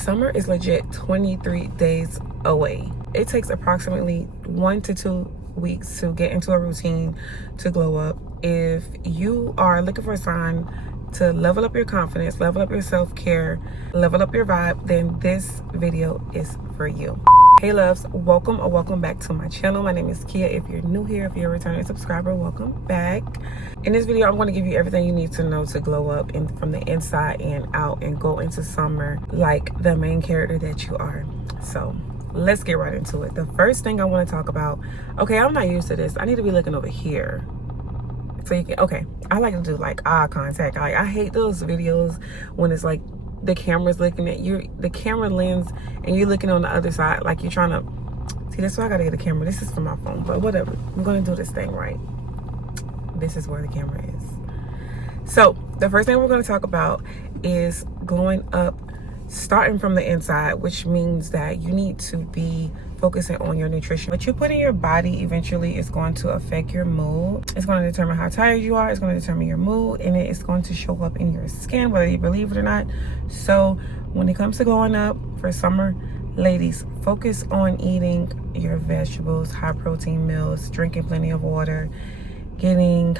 Summer is legit 23 days away. It takes approximately 1 to 2 weeks to get into a routine to glow up. If you are looking for a sign to level up your confidence, level up your self-care, level up your vibe, then this video is for you. Hey loves, welcome or welcome back to my channel. My name is Kia. If you're new here, if you're a returning subscriber, welcome back. In this video, I'm going to give you everything you need to know to glow up from the inside and out and go into summer like the main character that you are. So let's get right into it. The first thing I want to talk about, okay, I'm not used to this. I need to be looking over here. So you can, okay, I like to do like eye contact. I hate those videos when it's like the camera's looking at you, the camera lens, and you're looking on the other side like you're trying to see. That's why I gotta get a camera. This is for my phone, but whatever, I'm gonna do this thing right. This is where the camera is. So the first thing we're going to talk about is glowing up starting from the inside, which means that you need to be focusing on your nutrition. What you put in your body eventually is going to affect your mood. It's going to determine how tired you are. It's going to determine your mood, and it's going to show up in your skin, whether you believe it or not. So when it comes to glowing up for summer, ladies, focus on eating your vegetables, high protein meals, drinking plenty of water, getting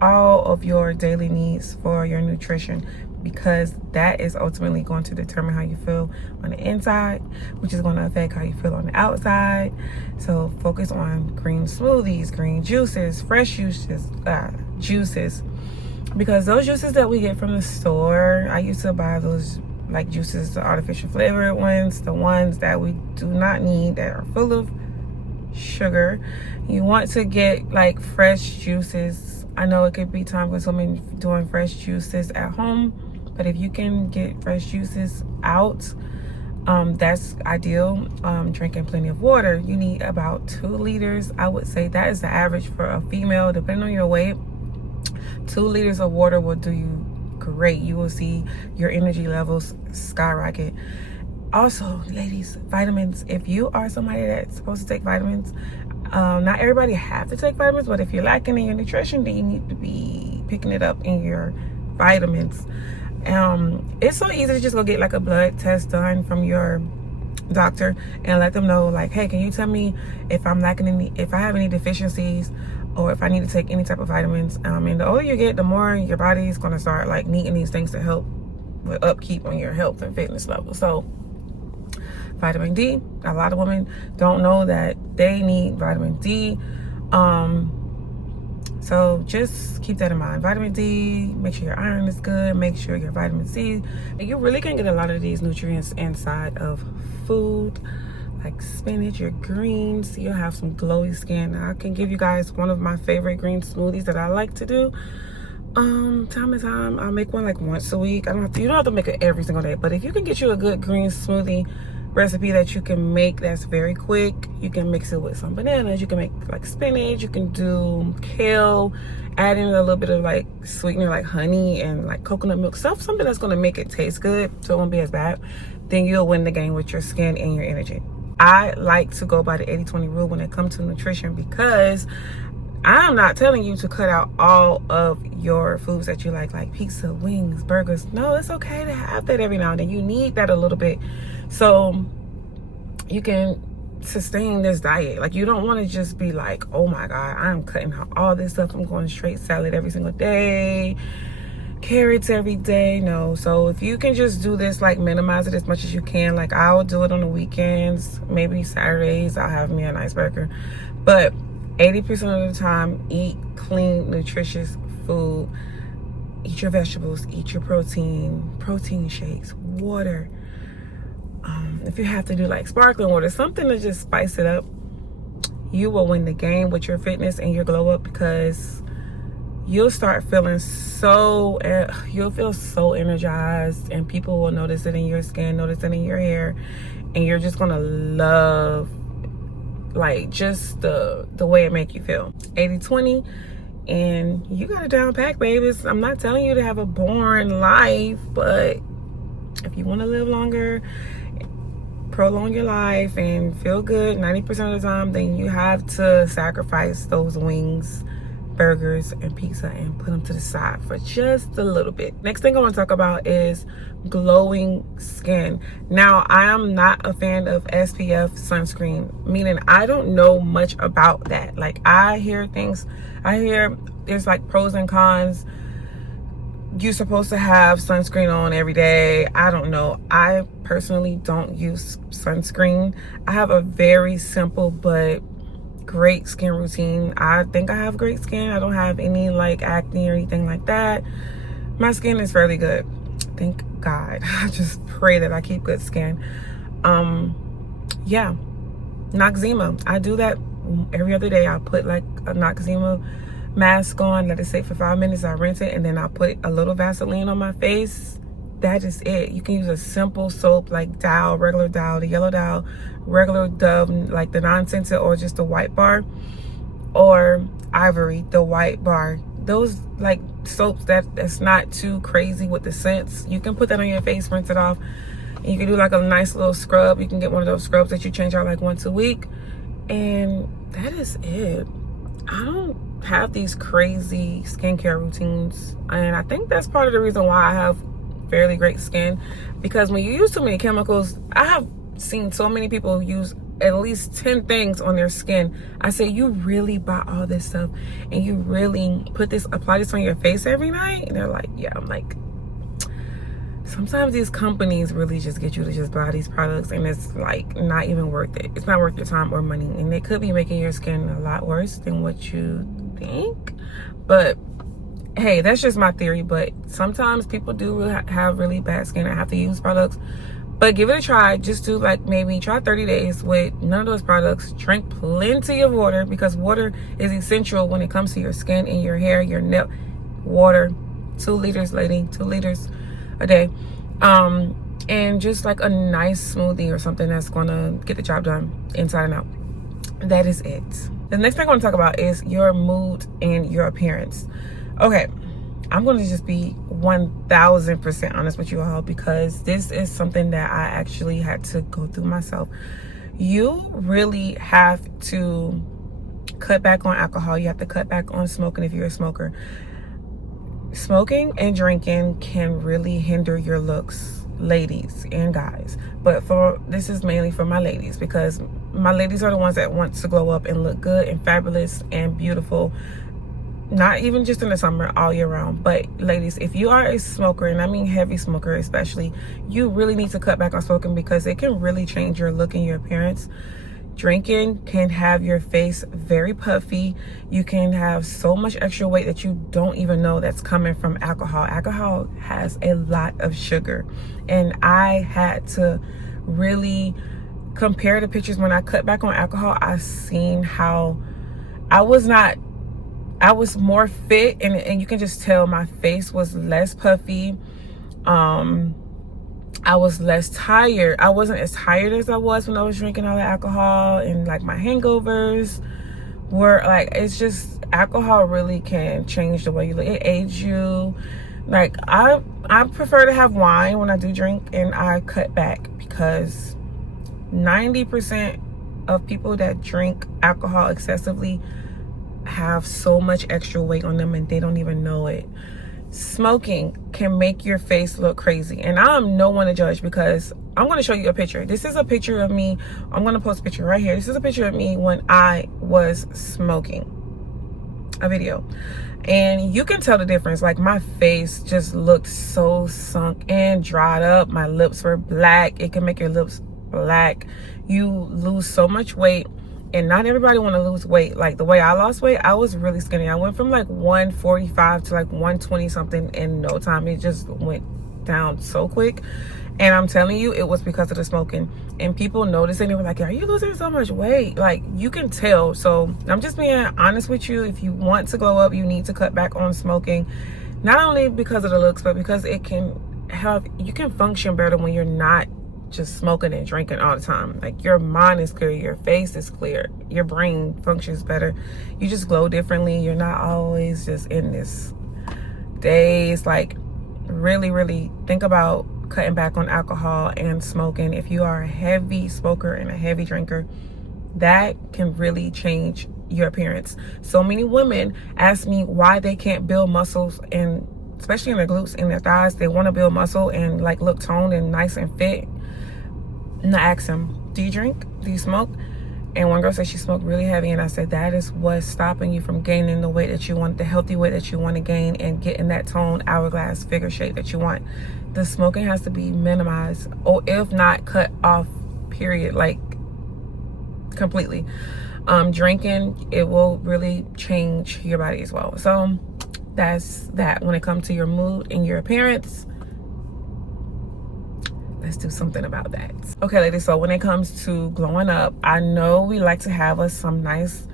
all of your daily needs for your nutrition, because that is ultimately going to determine how you feel on the inside, which is going to affect how you feel on the outside. So focus on green smoothies, green juices, fresh juices, because those juices that we get from the store, I used to buy those like juices, the artificial flavored ones, the ones that we do not need, that are full of sugar. You want to get like fresh juices. I know it could be time consuming doing fresh juices at home, but if you can get fresh juices out, that's ideal. Drinking plenty of water. You need about 2 liters. I would say that is the average for a female, depending on your weight. 2 liters of water will do you great. You will see your energy levels skyrocket. Also, ladies, vitamins. If you are somebody that's supposed to take vitamins, not everybody have to take vitamins, but if you're lacking in your nutrition, then you need to be picking it up in your vitamins. It's so easy to just go get like a blood test done from your doctor and let them know, like, hey, can you tell me if I'm lacking any, if I have any deficiencies, or if I need to take any type of vitamins. And the older you get, the more your body is going to start like needing these things to help with upkeep on your health and fitness level. So vitamin D, a lot of women don't know that they need vitamin D. So just keep that in mind. Vitamin D, make sure your iron is good, make sure your vitamin C. You really can get a lot of these nutrients inside of food, like spinach, your greens. You'll have some glowy skin. I can give you guys one of my favorite green smoothies that I like to do. Time to time, I'll make one like once a week. You don't have to make it every single day, but if you can get you a good green smoothie recipe that you can make that's very quick, you can mix it with some bananas, you can make like spinach, you can do kale, add in a little bit of like sweetener like honey and like coconut milk, something that's going to make it taste good so it won't be as bad. Then you'll win the game with your skin and your energy. I like to go by the 80-20 rule when it comes to nutrition, because I'm not telling you to cut out all of your foods that you like pizza, wings, burgers. No, it's okay to have that every now and then. You need that a little bit so you can sustain this diet. Like, you don't want to just be like, oh my God, I'm cutting out all this stuff. I'm going straight salad every single day, carrots every day. No. So if you can just do this, like minimize it as much as you can. Like, I will do it on the weekends, maybe Saturdays, I'll have me a nice burger. But 80% of the time, eat clean, nutritious food. Eat your vegetables, eat your protein shakes, water. If you have to do like sparkling water, something to just spice it up, you will win the game with your fitness and your glow up, because you'll start feeling you'll feel so energized, and people will notice it in your skin, notice it in your hair, and you're just gonna love like just the way it make you feel. 80-20, and you got a down pack, babies. I'm not telling you to have a boring life, but if you want to live longer, prolong your life and feel good 90% of the time, then you have to sacrifice those wings burgers and pizza and put them to the side for just a little bit. Next thing I want to talk about is glowing skin. Now, I am not a fan of SPF sunscreen, meaning I don't know much about that. Like, I hear there's like pros and cons. You're supposed to have sunscreen on every day. I don't know. I personally don't use sunscreen. I have a very simple but great skin routine. I think I have great skin. I don't have any like acne or anything like that. My skin is fairly good. Thank God. I just pray that I keep good skin. Yeah. Noxzema. I do that every other day. I put like a Noxzema mask on, let it sit for 5 minutes, I rinse it, and then I put a little Vaseline on my face. That is it. You can use a simple soap like Dial, regular Dial, the yellow Dial, regular Dove, like the non-scented, or just the white bar, or Ivory, the white bar. Those like soaps that's not too crazy with the scents. You can put that on your face, rinse it off, and you can do like a nice little scrub. You can get one of those scrubs that you change out like once a week, and that is it. I don't have these crazy skincare routines, and I think that's part of the reason why I have fairly great skin, because when you use too many chemicals, I have seen so many people use at least 10 things on their skin. I say, you really buy all this stuff and you really apply this on your face every night? And they're like, yeah. I'm like, sometimes these companies really just get you to just buy these products, and it's like not even worth it. It's not worth your time or money, and they could be making your skin a lot worse than what you think. But hey, that's just my theory. But sometimes people do have really bad skin and have to use products. But give it a try. Just do like maybe try 30 days with none of those products. Drink plenty of water, because water is essential when it comes to your skin and your hair, your nail. Water, 2 liters, lady, 2 liters a day. And just like a nice smoothie or something that's gonna get the job done inside and out. That is it. The next thing I want to talk about is your mood and your appearance. Okay, I'm going to just be 1000% honest with you all, because this is something that I actually had to go through myself. You really have to cut back on alcohol. You have to cut back on smoking if you're a smoker. Smoking and drinking can really hinder your looks, ladies and guys. But this is mainly for my ladies, because my ladies are the ones that want to glow up and look good and fabulous and beautiful. Not even just in the summer, all year round. But ladies, if you are a smoker, and I mean heavy smoker especially, you really need to cut back on smoking, because it can really change your look and your appearance. Drinking can have your face very puffy. You can have so much extra weight that you don't even know that's coming from alcohol. Alcohol has a lot of sugar, and I had to really compare the pictures. When I cut back on alcohol, I seen how I was more fit, and you can just tell my face was less puffy. I was less tired. I wasn't as tired as I was when I was drinking all the alcohol, and like my hangovers were like, it's just, alcohol really can change the way you look. It aids you. Like I prefer to have wine when I do drink, and I cut back, because 90% of people that drink alcohol excessively have so much extra weight on them, and they don't even know it. Smoking can make your face look crazy, and I'm no one to judge, because I'm going to show you a picture. This is a picture of me. I'm going to post a picture right here. This is a picture of me when I was smoking, a video, and you can tell the difference. Like, my face just looked so sunk and dried up. My lips were black. It can make your lips black. You lose so much weight. And not everybody want to lose weight. Like the way I lost weight, I was really skinny. I went from like 145 to like 120 something in no time. It just went down so quick. And I'm telling you, it was because of the smoking. And people noticed, and they were like, are you losing so much weight? Like, you can tell. So I'm just being honest with you. If you want to glow up, you need to cut back on smoking. Not only because of the looks, but because you can function better when you're not just smoking and drinking all the time. Like, your mind is clear, your face is clear, your brain functions better, you just glow differently. You're not always just in this daze. Like, really think about cutting back on alcohol and smoking. If you are a heavy smoker and a heavy drinker, that can really change your appearance. So many women ask me why they can't build muscles, and especially in their glutes and their thighs. They want to build muscle and like look toned and nice and fit. And I asked them, do you drink? Do you smoke? And one girl said she smoked really heavy, and I said that is what's stopping you from gaining the weight that you want, the healthy weight that you want to gain, and getting that toned hourglass figure shape that you want. The smoking has to be minimized, or if not cut off, period, like completely. Drinking, it will really change your body as well. So that's that. When it comes to your mood and your appearance, let's do something about that. Okay, ladies, so when it comes to glowing up, I know we like to have us some nice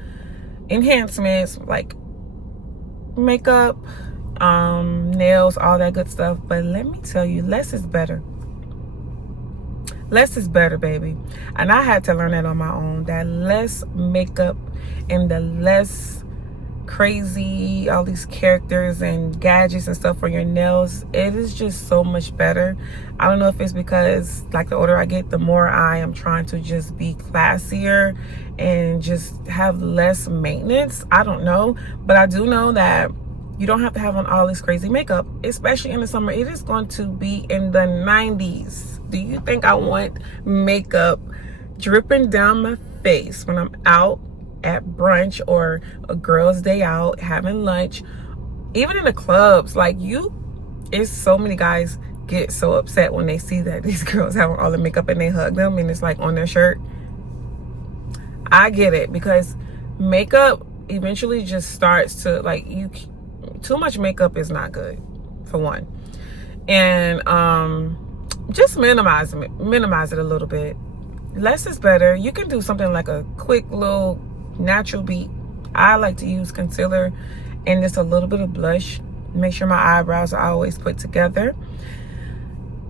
enhancements like makeup, nails, all that good stuff. But let me tell you, less is better. Less is better, baby. And I had to learn that on my own, that less makeup and the less crazy, all these characters and gadgets and stuff for your nails, it is just so much better. I don't know if it's because like the older I get, the more I am trying to just be classier and just have less maintenance. I don't know, but I do know that you don't have to have on all this crazy makeup, especially in the summer. It is going to be in the 90s. Do you think I want makeup dripping down my face when I'm out at brunch or a girl's day out having lunch? Even in the clubs, like it's so many guys get so upset when they see that these girls have all the makeup and they hug them and it's like on their shirt. I get it, because makeup eventually just starts to like, too much makeup is not good, for one. And just minimize it a little bit. Less is better. You can do something like a quick little natural beat. I like to use concealer and just a little bit of blush. Make sure my eyebrows are always put together.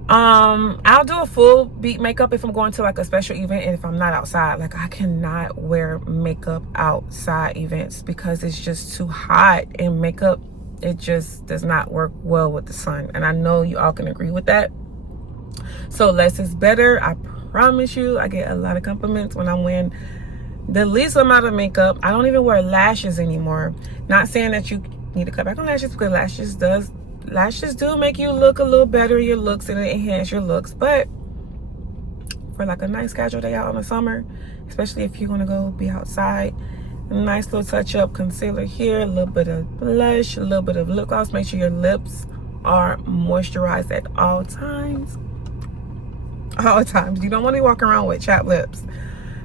I'll do a full beat makeup if I'm going to like a special event, and if I'm not outside. Like, I cannot wear makeup outside events because it's just too hot, and makeup, it just does not work well with the sun. And I know you all can agree with that. So less is better. I promise you, I get a lot of compliments when I'm wearing the least amount of makeup. I don't even wear lashes anymore. Not saying that you need to cut back on lashes, because lashes do make you look a little better in your looks and enhance your looks. But for like a nice casual day out in the summer, especially if you're gonna go be outside, a nice little touch up concealer here, a little bit of blush, a little bit of lip gloss. Make sure your lips are moisturized at all times. All times. You don't want to walk around with chapped lips.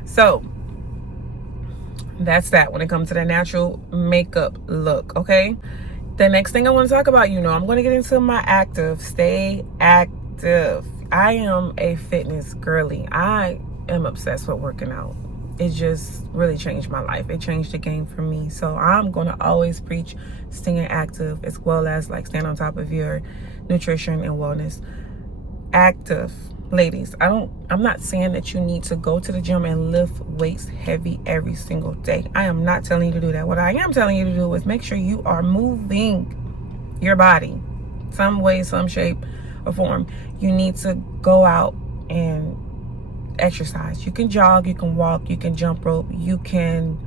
So that's that when it comes to the natural makeup look. Okay, the next thing I want to talk about, I'm going to get into my active. Stay active. I am a fitness girly. I am obsessed with working out. It just really changed my life. It changed the game for me. So I'm going to always preach staying active, as well as like staying on top of your nutrition and wellness. Active. Ladies, I'm not saying that you need to go to the gym and lift weights heavy every single day. I am not telling you to do that. What I am telling you to do is make sure you are moving your body some way, some shape or form. You need to go out and exercise. You can jog, you can walk, you can jump rope, you can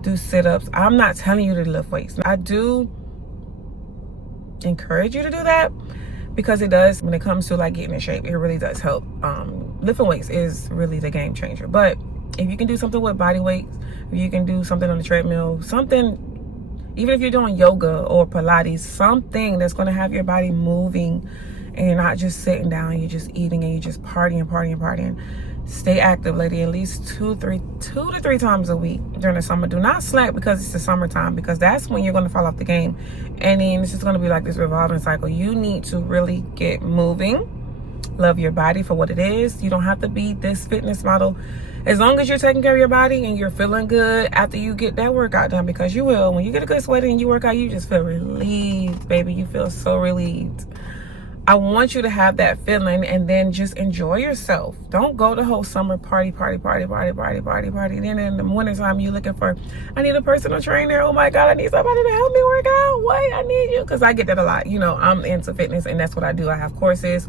do sit-ups. I'm not telling you to lift weights. I do encourage you to do that, because it does, when it comes to like getting in shape, it really does help. Lifting weights is really the game changer. But if you can do something with body weights, if you can do something on the treadmill, something, even if you're doing yoga or Pilates, something that's going to have your body moving and you're not just sitting down, you're just eating and you're just partying. Stay active, lady, at least two to three times a week during the summer. Do not slack because it's the summertime, because that's when you're going to fall off the game. And then it's just going to be like this revolving cycle. You need to really get moving. Love your body for what it is. You don't have to be this fitness model. As long as you're taking care of your body and you're feeling good after you get that workout done, because you will. When you get a good sweat and you work out, you just feel relieved, baby. You feel so relieved. I want you to have that feeling, and then just enjoy yourself. Don't go the whole summer party. Then in the wintertime, you're looking for, I need a personal trainer. Oh my God, I need somebody to help me work out. Wait, I need you. Because I get that a lot. I'm into fitness, and that's what I do. I have courses,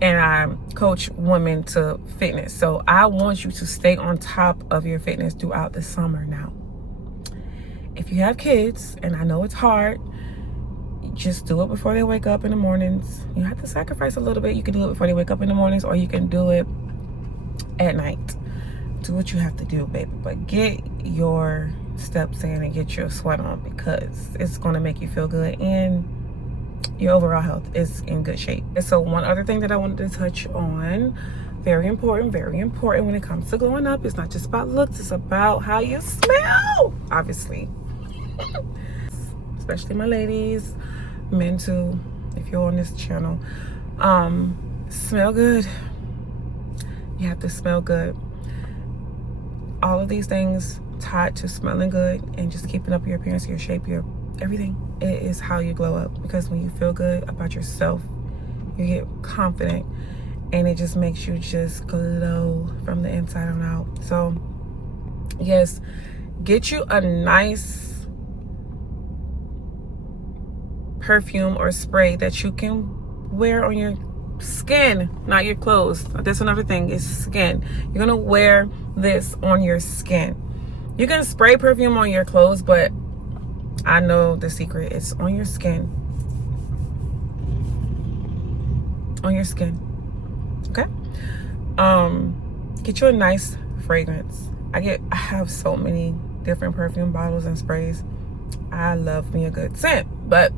and I coach women to fitness. So I want you to stay on top of your fitness throughout the summer now. if you have kids, and I know it's hard, just do it before they wake up in the mornings. You have to sacrifice a little bit. You can do it before they wake up in the mornings, or you can do it at night. Do what you have to do, baby, but get your steps in and get your sweat on, because it's going to make you feel good and your overall health is in good shape. And so one other thing that I wanted to touch on, very important when it comes to glowing up, it's not just about looks, it's about how you smell, obviously. Especially my ladies, men too, if you're on this channel. Smell good. You have to smell good. All of these things tied to smelling good and just keeping up your appearance, your shape, your everything. It is how you glow up, because when you feel good about yourself, you get confident, and it just makes you just glow from the inside on out. So yes, get you a nice perfume or spray that you can wear on your skin, not your clothes. That's another thing, is skin. You're gonna wear this on your skin. You can spray perfume on your clothes, but I know the secret is on your skin. On your skin. Okay? Get you a nice fragrance. I have so many different perfume bottles and sprays. I love me a good scent, but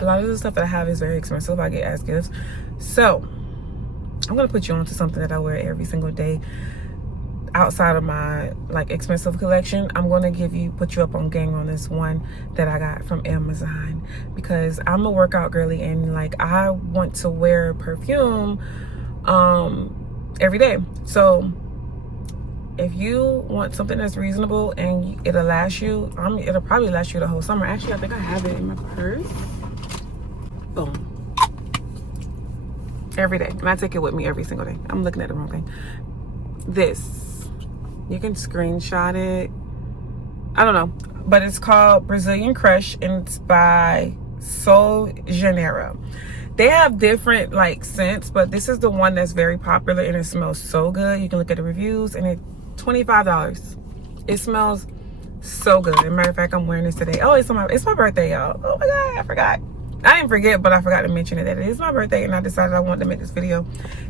a lot of the stuff that I have is very expensive. I get as gifts. So I'm gonna put you on to something that I wear every single day outside of my like expensive collection. I'm gonna put you up on game on this one that I got from Amazon, because I'm a workout girly, and like I want to wear perfume every day. So if you want something that's reasonable and it'll last you, it'll probably last you the whole summer. Actually, I think I have it in my purse. Boom. Every day. And I take it with me every single day. I'm looking at the wrong thing. This, you can screenshot it. I don't know, but it's called Brazilian Crush, and it's by Sol Janeiro. They have different like scents, but this is the one that's very popular, and it smells so good. You can look at the reviews, and it's $25. It smells so good. As a matter of fact, I'm wearing this today. Oh, it's my birthday, y'all. Oh my God, I forgot. I didn't forget, but I forgot to mention it, that it is my birthday, and I decided I wanted to make this video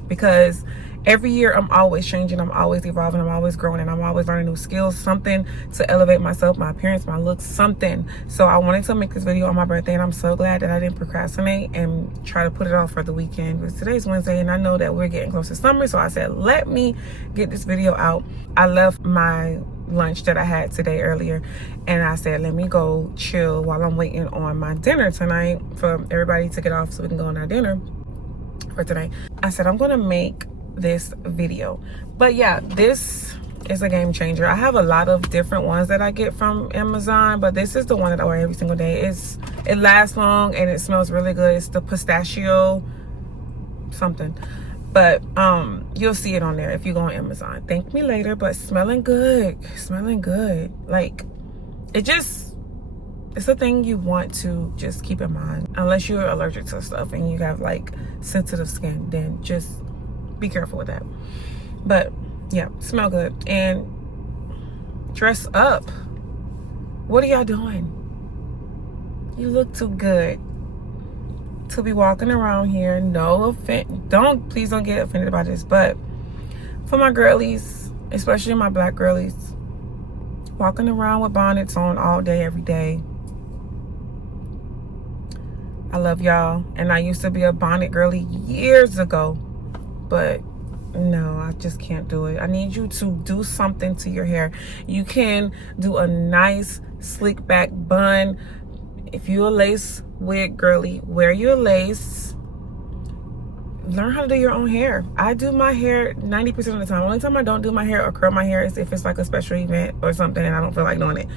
because every year I'm always changing, I'm always evolving, I'm always growing, and I'm always learning new skills, something to elevate myself, my appearance, my looks, something. So I wanted to make this video on my birthday, and I'm so glad that I didn't procrastinate and try to put it off for the weekend, because today's Wednesday and I know that we're getting close to summer. So I said, let me get this video out. I left my lunch that I had today earlier, and I said, let me go chill while I'm waiting on my dinner tonight for everybody to get off so we can go on our dinner for tonight. I said, I'm gonna make this video. But yeah, this is a game changer. I have a lot of different ones that I get from Amazon, but this is the one that I wear every single day. It lasts long and it smells really good. It's the pistachio something, but you'll see it on there if you go on Amazon. Thank me later. But smelling good, like it's a thing you want to just keep in mind. Unless you're allergic to stuff and you have like sensitive skin, then just be careful with that. But yeah, smell good and dress up. What are y'all doing? You look too good to be walking around here. No offense, please don't get offended by this, but for my girlies, especially my black girlies, walking around with bonnets on all day, every day, I love y'all. And I used to be a bonnet girly years ago, but no, I just can't do it. I need you to do something to your hair. You can do a nice slick back bun. If you're a lace wig girly, wear your lace. Learn how to do your own hair. I do my hair 90% of the time. Only time I don't do my hair or curl my hair is if it's like a special event or something and I don't feel like doing it.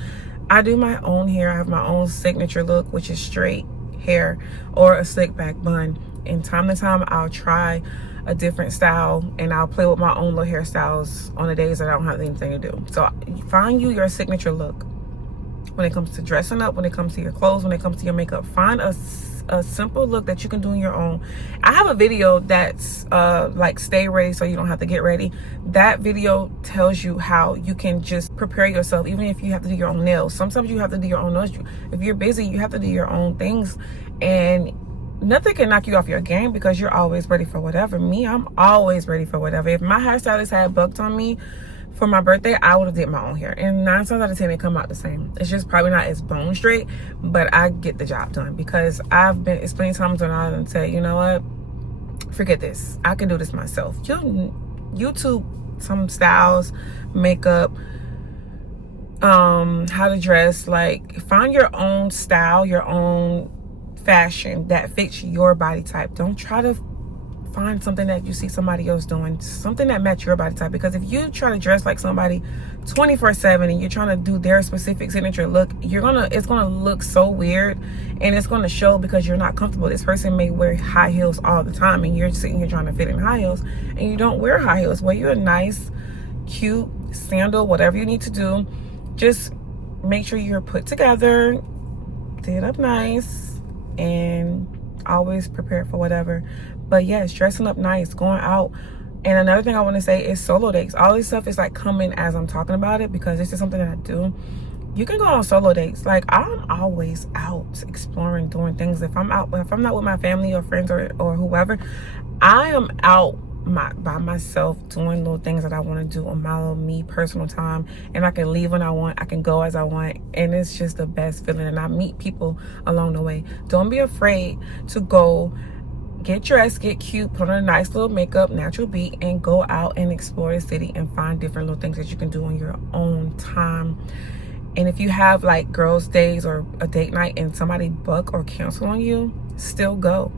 I do my own hair. I have my own signature look, which is straight hair or a slick back bun. And time to time, I'll try a different style and I'll play with my own little hairstyles on the days that I don't have anything to do. So find you your signature look. When it comes to dressing up, when it comes to your clothes, when it comes to your makeup, find a It's a simple look that you can do on your own. I have a video that's like stay ready so you don't have to get ready. That video tells you how you can just prepare yourself, even if you have to do your own nails. Sometimes you have to do your own nails. If you're busy, you have to do your own things, and nothing can knock you off your game because you're always ready for whatever. Me, I'm always ready for whatever. If my hairstylist had booked on me for my birthday, I would have did my own hair, and 9 times out of 10 they come out the same. It's just probably not as bone straight, but I get the job done because I've been explaining times when I done said, you know what, forget this, I can do this myself. You YouTube some styles, makeup, how to dress, like find your own style, your own fashion that fits your body type. Don't try to find something that you see somebody else doing, something that matches your body type. Because if you try to dress like somebody 24/7 and you're trying to do their specific signature look, it's gonna look so weird, and it's gonna show because you're not comfortable. This person may wear high heels all the time, and you're sitting here trying to fit in high heels, and you don't wear high heels. Wear you a nice, cute sandal, whatever you need to do. Just make sure you're put together, did up nice, and always prepared for whatever. But yes, dressing up nice, going out. And another thing I want to say is solo dates. All this stuff is like coming as I'm talking about it because this is something that I do. You can go on solo dates. Like, I'm always out exploring, doing things. If I'm not with my family or friends or whoever, I am out by myself doing little things that I want to do on my little me personal time. And I can leave when I want, I can go as I want, and it's just the best feeling. And I meet people along the way. Don't be afraid to go get dressed, get cute, put on a nice little makeup, natural beat, and go out and explore the city and find different little things that you can do on your own time. And if you have like girls' days or a date night and somebody book or cancel on you, still go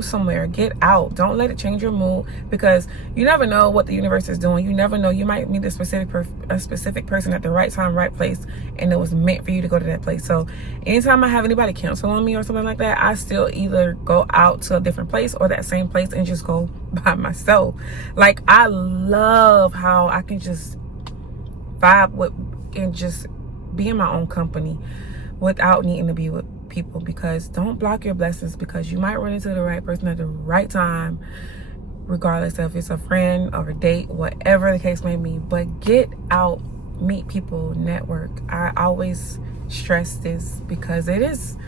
somewhere, get out. Don't let it change your mood, because you never know what the universe is doing. You never know, you might meet a specific person at the right time, right place, and it was meant for you to go to that place. So anytime I have anybody cancel on me or something like that, I still either go out to a different place or that same place and just go by myself. Like, I love how I can just vibe with and just be in my own company without needing to be with people. Because don't block your blessings, because you might run into the right person at the right time, regardless if it's a friend or a date, whatever the case may be. But get out, meet people, network. I always stress this because it is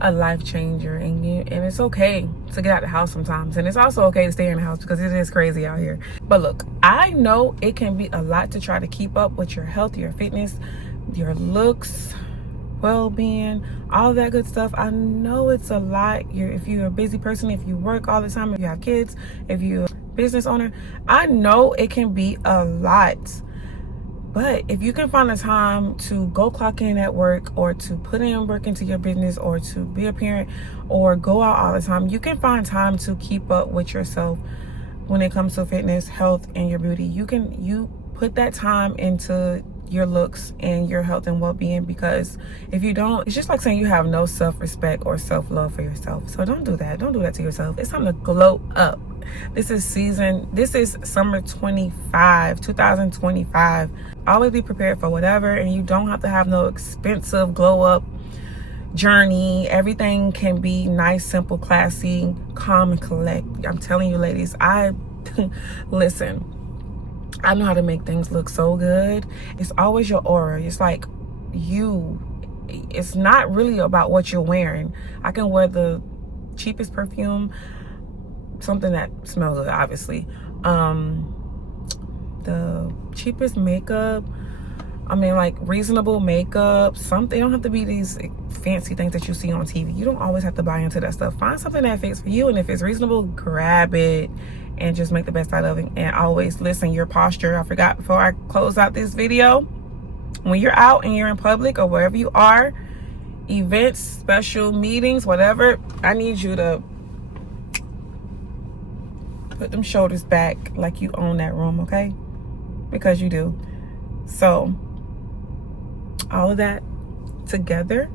a life changer, and it's okay to get out the house sometimes, and it's also okay to stay in the house because it is crazy out here. But look, I know it can be a lot to try to keep up with your health, your fitness, your looks, well-being, all that good stuff. I know it's a lot. If you're a busy person, if you work all the time, if you have kids, if you're a business owner, I know it can be a lot. But if you can find the time to go clock in at work, or to put in work into your business, or to be a parent, or go out all the time, you can find time to keep up with yourself when it comes to fitness, health, and your beauty. You put that time into your looks and your health and well-being, because if you don't, it's just like saying you have no self-respect or self-love for yourself. So don't do that. Don't do that to yourself. It's time to glow up. This is summer 2025. Always be prepared for whatever, and you don't have to have no expensive glow up journey. Everything can be nice, simple, classy, calm, and collect. I'm telling you, ladies, listen, I know how to make things look so good. It's always your aura. It's like it's not really about what you're wearing. I can wear the cheapest perfume, something that smells good, obviously. The cheapest makeup, I mean, like reasonable makeup, something. It don't have to be these fancy things that you see on TV. You don't always have to buy into that stuff. Find something that fits for you, and if it's reasonable, grab it and just make the best out of it. And always listen, your posture. I forgot before I close out this video, when you're out and you're in public or wherever you are, events, special meetings, whatever, I need you to put them shoulders back like you own that room, okay? Because you do. So all of that together,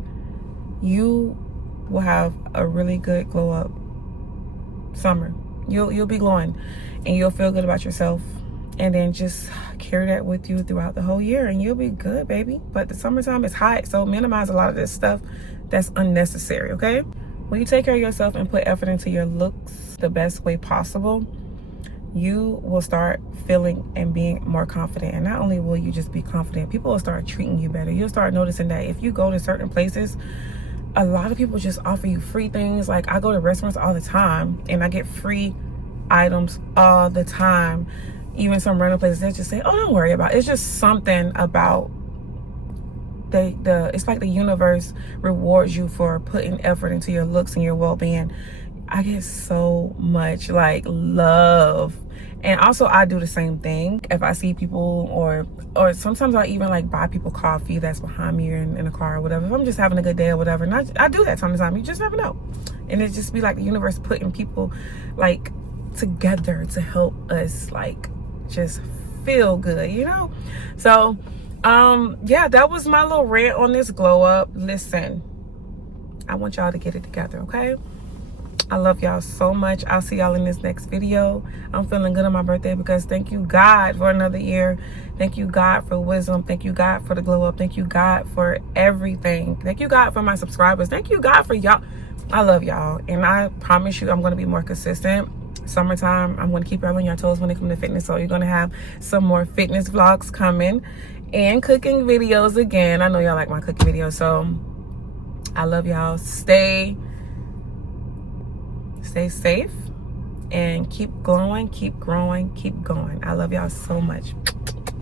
you will have a really good glow up summer. You'll be glowing, and you'll feel good about yourself, and then just carry that with you throughout the whole year, and you'll be good, baby. But the summertime is hot, so minimize a lot of this stuff that's unnecessary, okay? When you take care of yourself and put effort into your looks the best way possible, you will start feeling and being more confident. And not only will you just be confident, people will start treating you better. You'll start noticing that if you go to certain places, a lot of people just offer you free things. Like, I go to restaurants all the time and I get free items all the time. Even some random places, they just say, oh, don't worry about it. It's just something about it's like the universe rewards you for putting effort into your looks and your well-being. I get so much like love. And also I do the same thing. If I see people or sometimes I even like buy people coffee that's behind me or in a car or whatever. If I'm just having a good day or whatever, and I do that time to time. You just never know. And it just be like the universe putting people like together to help us like just feel good, you know? So yeah, that was my little rant on this glow up. Listen, I want y'all to get it together, okay? I love y'all so much. I'll see y'all in this next video. I'm feeling good on my birthday because thank you God for another year. Thank you God for wisdom. Thank you God for the glow up. Thank you God for everything. Thank you God for my subscribers. Thank you God for y'all. I love y'all, and I promise you I'm going to be more consistent. Summertime, I'm going to keep y'all on your toes when it comes to fitness, so you're going to have some more fitness vlogs coming and cooking videos again. I know y'all like my cooking videos, so I love y'all. Stay safe and keep glowing, keep growing, keep going. I love y'all so much.